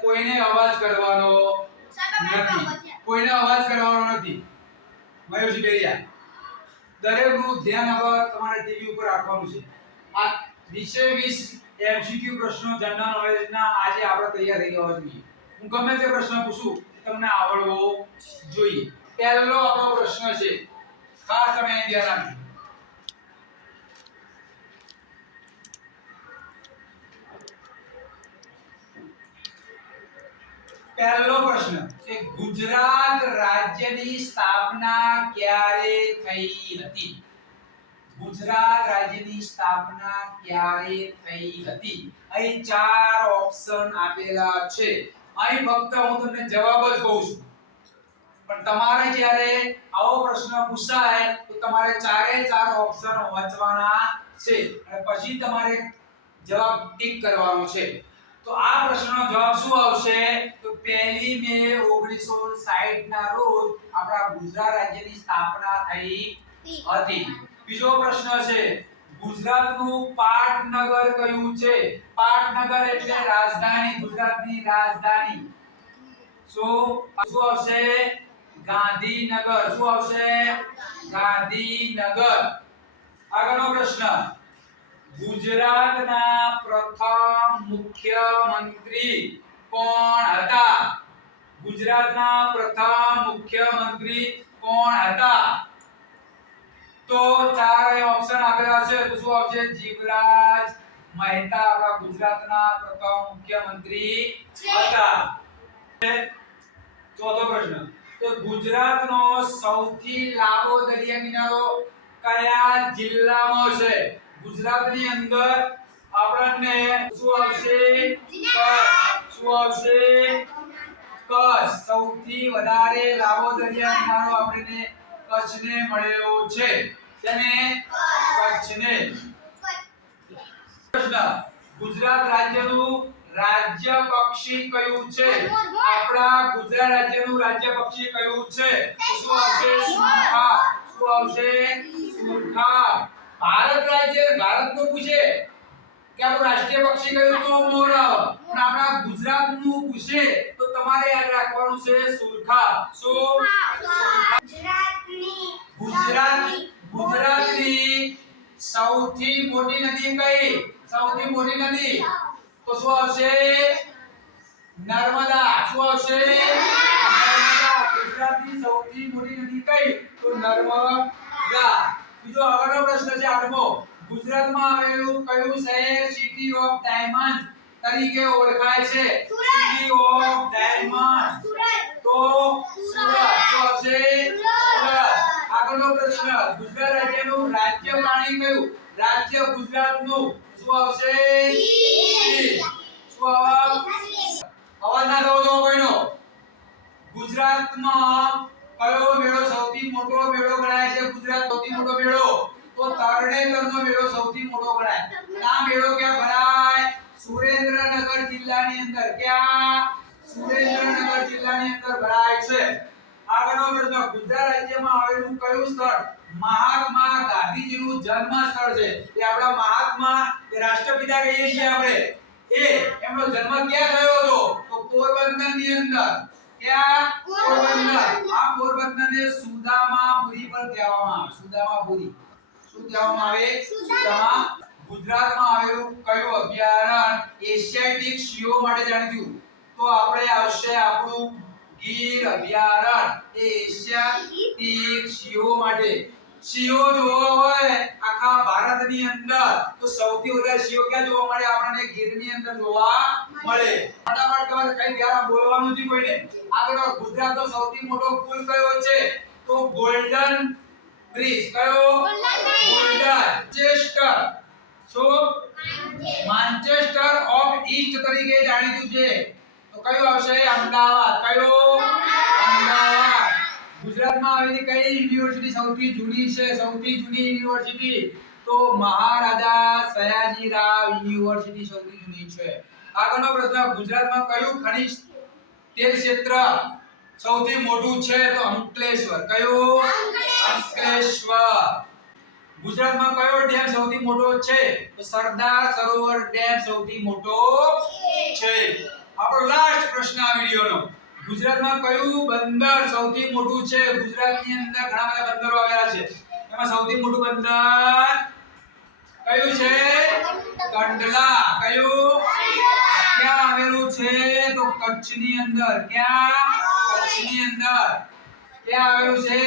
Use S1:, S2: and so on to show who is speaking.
S1: કોઈને અવાજ કરવાનો નથી. કોઈને અવાજ કરવાનો નથી. મયુરજી બેરિયા દરેકનું ધ્યાન હવે તમારે ટીવી ઉપર રાખવાનું છે. આ વિશે 20 એમસીક્યુ પ્રશ્નો જનરલ નોલેજના આજે આપણે તૈયાર થઈ જવા જોઈએ. હું ગમે તે પ્રશ્ન પૂછું તમને આવડવો જોઈએ. પહેલો આપણો પ્રશ્ન છે ખાસ તમે ધ્યાન આપજો પહેલો પ્રશ્ન કે ગુજરાત રાજ્યની સ્થાપના ક્યારે થઈ હતી? ગુજરાત રાજ્યની સ્થાપના ક્યારે થઈ હતી? અહીં ચાર ઓપ્શન આપેલા છે. અહીં ફક્ત હું તમને જવાબ જ કહું છું. પણ તમારે જ્યારે આવો પ્રશ્ન પૂછાય, તો તમારે ચારે ચાર ઓપ્શન વાંચવાના છે. અને પછી તમારે જવાબ ટીક કરવાનો છે. તો આ પ્રશ્નનો જવાબ શું આવશે? તો પહેલી મે 1960 ના રોજ આપણા ગુજરાત રાજ્યની સ્થાપના થઈ હતી. બીજો પ્રશ્ન છે, ગુજરાતનું પાટનગર કયું છે? પાટનગર એટલે રાજધાની, ગુજરાતની રાજધાની. શું શું આવશે? ગાંધીનગર. શું આવશે? ગાંધીનગર. આગળનો પ્રશ્ન. ગુજરાતના પ્રથમ મુખ્યમંત્રી કોણ હતા? ગુજરાતના પ્રથમ મુખ્યમંત્રી કોણ હતા? તો ચાર ઓપ્શન આપેલા છે. તો શું આવશે? જીવરાજ મહેતા આપણા ગુજરાતના પ્રથમ મુખ્યમંત્રી હતા. ચોથો પ્રશ્ન. તો ગુજરાતનો સૌથી લાંબો દરિયા કિનારો કયા જિલ્લામાં છે? ગુજરાતની અંદર આપણને શું આવશે? શું આવશે? કચ્છ. સૌથી વધારે લાંબો દરિયા કિનારો આપણને કચ્છને મળેલો છે. તેને કચ્છને. પ્રશ્ન. ગુજરાત રાજ્યનું રાજ્ય પક્ષી કયું છે? આપણા ગુજરાત રાજ્યનું રાજ્ય પક્ષી કયું છે? શું આવશે? સુરખા શું આવશે? સુરખા ભારત રાજ્ય ભારતનું પૂછે. કે આપણું રાષ્ટ્રીય પક્ષી કયું તો મોર? પણ આપણા ગુજરાતનું પૂછે તો તમારે યાદ રાખવાનું છે સુરખા. શું ગુજરાત ગુજરાતની સૌથી મોટી નદી કઈ? સૌથી મોટી નદી? તો શું આવશે? નર્મદા. શું આવશે? નર્મદા. ગુજરાતની સૌથી મોટી નદી કઈ? તો નર્મદા. બીજો આગળનો પ્રશ્ન છે આઠમો. ગુજરાતમાં આવેલું કયું શહેર સિટી ઓફ ડાયમંડ તરીકે ઓળખાય છે? સિટી ઓફ ડાયમંડ તો સુરત. તો છે સુરત. આગળનો પ્રશ્ન. ગુજરાત રાજ્યનું રાજ્ય પ્રાણી કયું? રાજ્ય ગુજરાતનું. શું આવશે. શું આવશે અવાજ ના થવો જોઈએ કોઈનો? ગુજરાતમાં કયો મેળો સૌથી મોટો મેળો ગુજરાત સૌથી મોટો મેળો. તો તરણેતરનો મેળો સૌથી મોટો ગણાય. આ મેળો ક્યાં ભરાય? સુરેન્દ્રનગર જિલ્લાની અંદર. ક્યાં? સુરેન્દ્રનગર જિલ્લાની અંદર ભરાય છે. આગળનો પ્રશ્ન, ગુજરાત રાજ્યમાં આવેલું કયું સ્થળ? મહાત્મા ગાંધીજીનું જન્મ સ્થળ છે. એ આપણા મહાત્મા રાષ્ટ્રપિતા કહીએ છીએ આપણે. એ એમનો જન્મ ક્યાં થયો હતો? તો પોરબંદરની અંદર. ક્યાં પોરબંદર આ પોરબંદરને સુદામાપુરી પણ કહેવામાં સુદામાપુરી શું કહેવામાં આવે? સુદામા. ગુજરાતમાં આવેલું કયું અભયારણ્ય એશિયાટિક સિંહો માટે જાણીતું? તો આપણે આવશે આપણું ગીર અભયારણ્ય એ એશિયાટિક સિંહો માટે. સિંહો જોવા હોય આખા ભારતની અંદર તો સૌથી વધારે સિંહો ક્યાં જોવા મળે? આપણને ગીરની અંદર જોવા મળે. ફટાફટ તમારે કઈ ધ્યાન બોલવાનું નથી કોઈને. આગળ ગુજરાતનો સૌથી મોટો પુલ કયો છે? તો ગોલ્ડન બ્રિજ. કયો? ગોલ્ડન. ચેસ્ટર શું? માન્ચેસ્ટર ઓફ ઈસ્ટ તરીકે જાણીતું છે. તો કયું આવશે? અમદાવાદ. ગુજરાતમાં આવેલી કઈ યુનિવર્સિટી સૌથી જૂની છે? સૌથી જૂની યુનિવર્સિટી તો મહારાજા સયાજીરાવ યુનિવર્સિટી સૌથી જૂની છે. આગળનો પ્રશ્ન, ગુજરાતમાં કયું ખનિજ તેલ ક્ષેત્ર સૌથી મોટું છે? તો અંકલેશ્વર. કયું? અંકલેશ્વર. ગુજરાતમાં કયો ડેમ સૌથી મોટો છે? તો સરદાર સરોવર ડેમ સૌથી મોટો છે. આપણો લાસ્ટ પ્રશ્ન આ વિડિયોનો. ગુજરાતમાં કયું બંદર સૌથી મોટું છે? ગુજરાતની અંદર ઘણા બધા બંદરો આવેલા છે. એમાં સૌથી મોટું બંદર કયું છે? કંડલા. કયું? ક્યાં આવેલું છે? તો કચ્છની અંદર. ક્યાં? કચ્છની અંદર. ક્યાં આવેલું છે?